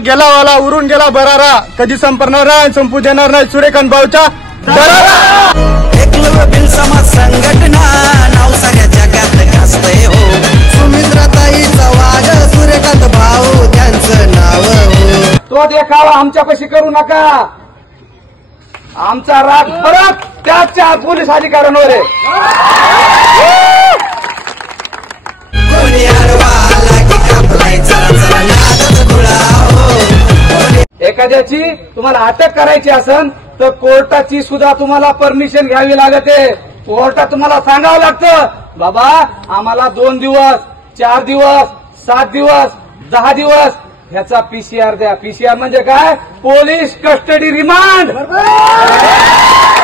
गेलावाला उरून गेला बरारा, कधी संपणार नाही, संपू देणार नाही सूर्यकांत भाऊचा दरारा। एकलव्य भिल समाज संघटना नाव साऱ्या जगात गाजतंय हो। सुमित्राताईचा वाघ सूर्यकांत भाऊ त्यांचं नाव हो। तो देखावा आमच्यापाशी करू नका, आमचा राग परत त्याच चार पोलीस अधिकाऱ्यांवर आहे। कोणी अडवाला की कापलाय चला चला नादच धुळा हो। एखाद्याची तुम्हाला अटक करायची असेल तर कोर्टाची सुद्धा तुम्हाला परमिशन घ्यावी लागते। कोर्टात तुम्हाला सांगावं लागतं, बाबा आम्हाला 2 दिवस, 4 दिवस, 7 दिवस, 10 दिवस ह्याचा पीसीआर द्या। पीसीआर म्हणजे काय? Police custody remand.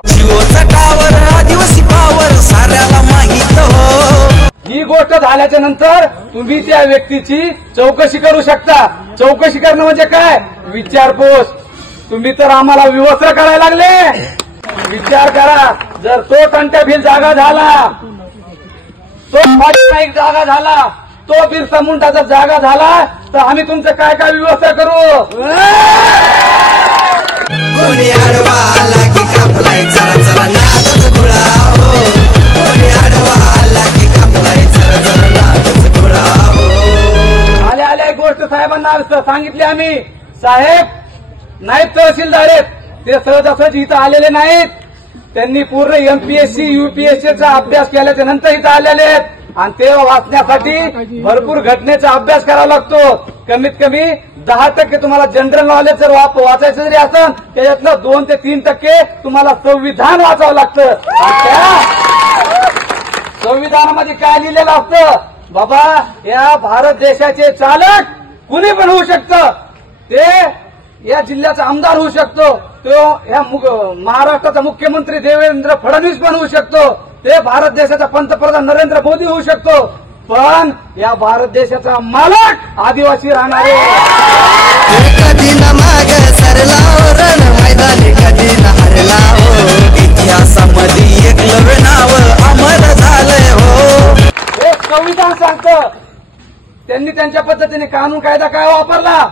जीवोचा टावर आदिवासी पावर साऱ्याला माहित हो। ही गोष्ट झाल्याच्या नंतर तुम्ही त्या व्यक्तीची चौकशी करू शकता। चौकशी करणं म्हणजे काय? विचारपूस। तुम्ही तर आम्हाला विवस्त्र करायला लागले। विचार करा, जर तो टंट्या भिल जागा झाला, तो नाईक जागा झाला, तो बिरसा मुंडा जर जागा झाला तर आम्ही तुमचं काय काय व्यवस्था करू? कोणी अडवाला की कापलाय चला चला नादच धुळा हो। कोणी अडवाला की कापलाय चला चला नादच धुळा हो। आले आले गोष्ट साहेबांना सांगितली आम्ही। साहेब नाहीत तहसीलदार आहेत, ते सहजासहजी इथं आलेले नाहीत। त्यांनी पूर्ण एमपीएससी यूपीएससीचा अभ्यास केल्याच्या नंतर इथं आलेले आहेत आणि ते वाचण्यासाठी भरपूर घटनेचा अभ्यास करावा लागतो। कमीत कमी 10% तुम्हाला जनरल नॉलेज जर वाचायचं जरी असेल त्याच्यातलं 2 ते 3% तुम्हाला संविधान वाचावं लागतं। त्या संविधानामध्ये काय लिहिलेलं असतं? बाबा या भारत देशाचे चालक कुणी पण होऊ शकतं, ते या जिल्ह्याचा आमदार होऊ शकतो, तो या महाराष्ट्राचा मुख्यमंत्री देवेंद्र फडणवीस पण होऊ शकतो, ते भारत देशाचा पंतप्रधान नरेंद्र मोदी होऊ शकतो, पण या भारत देशाचा मालक आदिवासी राहणार आहे। कधी न माग सरला रण मैदानी कधी न हरला हो। इतिहासामध्ये एकलव्य नाव अमर झालंय हो। हे संविधान सांगतं। त्यांनी त्यांच्या पद्धतीने कानून कायदा काय वापरला?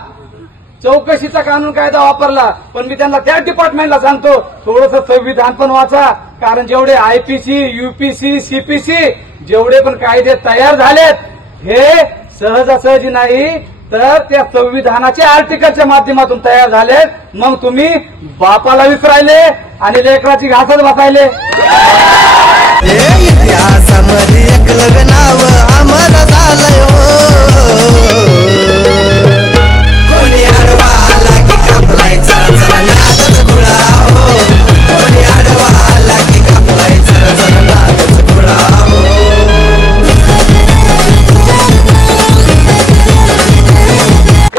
चौकशीचा कानून कायदा वापरला। पण मी त्यांना त्या डिपार्टमेंटला सांगतो थोडंसं संविधान पण वाचा, कारण जेवढे आयपीसी, यूपीसी, सीपीसी जेवढे पण कायदे तयार झालेत हे सहजासहजी नाही तर त्या संविधानाच्या आर्टिकलच्या माध्यमातून तयार झालेत। मग तुम्ही बापाला विसरायले आणि लेकराची घासत बसायले। इतिहासामध्ये एकलव्य नाव अमर झालंय हो। कोणी अडवाला की कापलाय चला चला नादच धुळा हो। कोणी अडवाला की कापलाय चला चला नादच धुळा हो।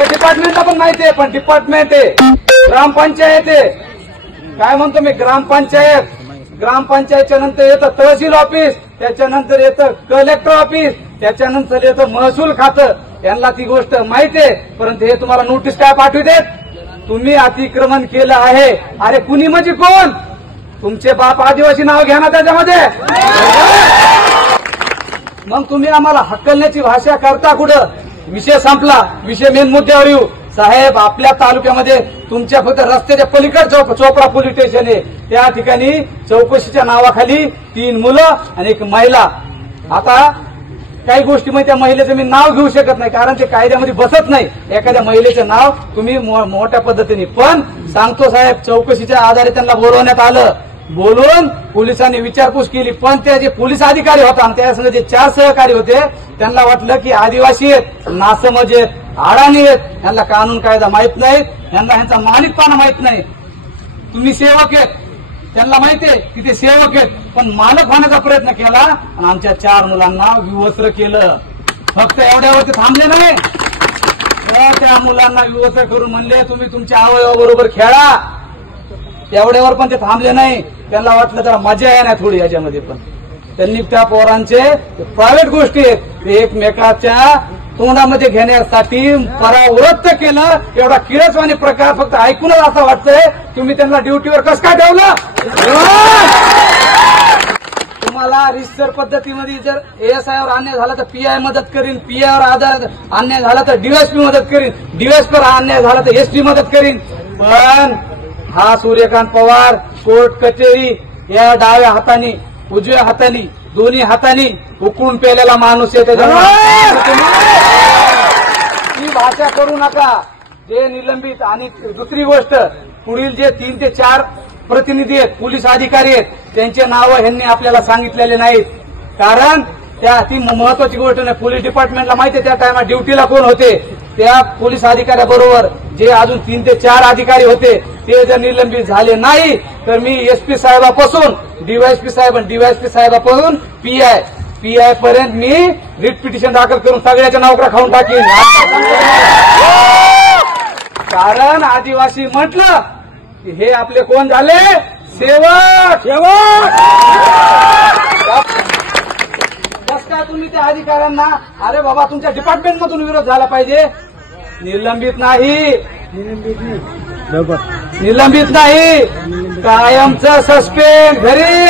डिपार्टमेंटला पण माहिती आहे, पण डिपार्टमेंट आहे ग्रामपंचायत आहे। काय म्हणतो मी? ग्रामपंचायत। ग्रामपंचायतच्या नंतर येतं तहसील ऑफिस, त्याच्यानंतर येतं कलेक्टर ऑफिस, त्याच्यानंतर येतं महसूल खातं। यांना ती गोष्ट माहिती आहे, परंतु हे तुम्हाला नोटीस काय पाठवतात? तुम्ही अतिक्रमण केलं आहे। अरे कुणी म्हणजे कोण? तुमचे बाप आदिवासी नाव घ्या ना त्याच्यामध्ये। मग तुम्ही आम्हाला हकलण्याची भाषा करता कुठं? विषय संपला, विषय मेन मुद्द्यावर येऊ। साहेब आपल्या तालुक्यामध्ये तुमच्या फक्त रस्त्याच्या पलीकड चोपडा पोलीस स्टेशन आहे, त्या ठिकाणी चौकशीच्या नावाखाली 3 मुलं आणि 1 महिला। आता काही गोष्टी म्हणजे त्या महिलेचं मी नाव घेऊ शकत नाही, कारण ते कायद्यामध्ये बसत नाही। एखाद्या महिलेचं नाव तुम्ही मोठ्या पद्धतीने पण सांगतो साहेब, चौकशीच्या आधारे त्यांना बोलवण्यात आलं। बोलून पोलिसांनी विचारपूस केली, पण ते जे पोलीस अधिकारी होता त्यासंग जे 4 सहकारी होते त्यांना वाटलं की आदिवासी आहेत, नासमज आहेत, अडाणी आहेत, यांना कानून कायदा माहित नाहीत, यांना ह्यांचा माणिकपणा माहित नाही। तुम्ही सेवक आहेत, त्यांना माहिती आहे की ते सेवक आहेत, पण मालक होण्याचा प्रयत्न केला आणि आमच्या 4 मुलांना विवस्त्र केलं। फक्त एवढ्यावरती थांबले नाही, तर त्या मुलांना विवस्त्र करून म्हणले तुम्ही तुमच्या अवयवाबरोबर खेळा। एवढ्यावर पण ते थांबले नाही, त्यांना वाटलं जरा मजा आहे ना थोडी याच्यामध्ये, पण त्यांनी त्या पोरांचे प्रायव्हेट गोष्टी आहेत ते एकमेकाच्या तोंडामध्ये घेण्यासाठी परावृत्त केलं। एवढा किळसवाणी प्रकार फक्त ऐकूनच असं वाटतंय तुम्ही त्यांना ड्युटीवर कसं काय ठेवलं? मला रिसर पद्धतीमध्ये जर एएसआयवर अन्याय झाला तर पीआय मदत करीन, पीआयवर अन्याय झाला तर डीवायएसपी मदत करीन, डीवायएसपीवर अन्याय झाला तर एसपी मदत करीन. पण हा सूर्यकांत पवार कोर्ट कचेरी या डाव्या हाताने उजव्या हाताने दोन्ही हाताने उकळून पेलेला माणूस आहे. त्याच्यामुळे ही भाषा करू नका. जे निलंबित आणि दुसरी गोष्ट पुढील जे 3 ते 4 प्रतिनिधी आहेत, पोलीस अधिकारी आहेत, त्यांचे नावं ह्यांनी आपल्याला सांगितलेले नाहीत. कारण ती महत्वाची गोष्ट नाही. पोलीस डिपार्टमेंटला माहिती आहे त्या टायमात ड्युटीला कोण होते. त्या पोलीस अधिकाऱ्याबरोबर जे अजून 3 ते 4 अधिकारी होते ते जर निलंबित झाले नाही तर मी एसपी साहेबापासून डीवायएसपी साहेबापासून पीआय पर्यंत मी रिट पिटिशन दाखल करून सगळ्याच्या नोकऱ्या खाऊन टाकीन. कारण आदिवासी म्हटलं की हे आपले कोण झाले, सेवक. काय तुम्ही त्या अधिकाऱ्यांना अरे बाबा तुमच्या डिपार्टमेंट मधून विरोध झाला पाहिजे, निलंबित नाही कायमचं सस्पेंड घरी.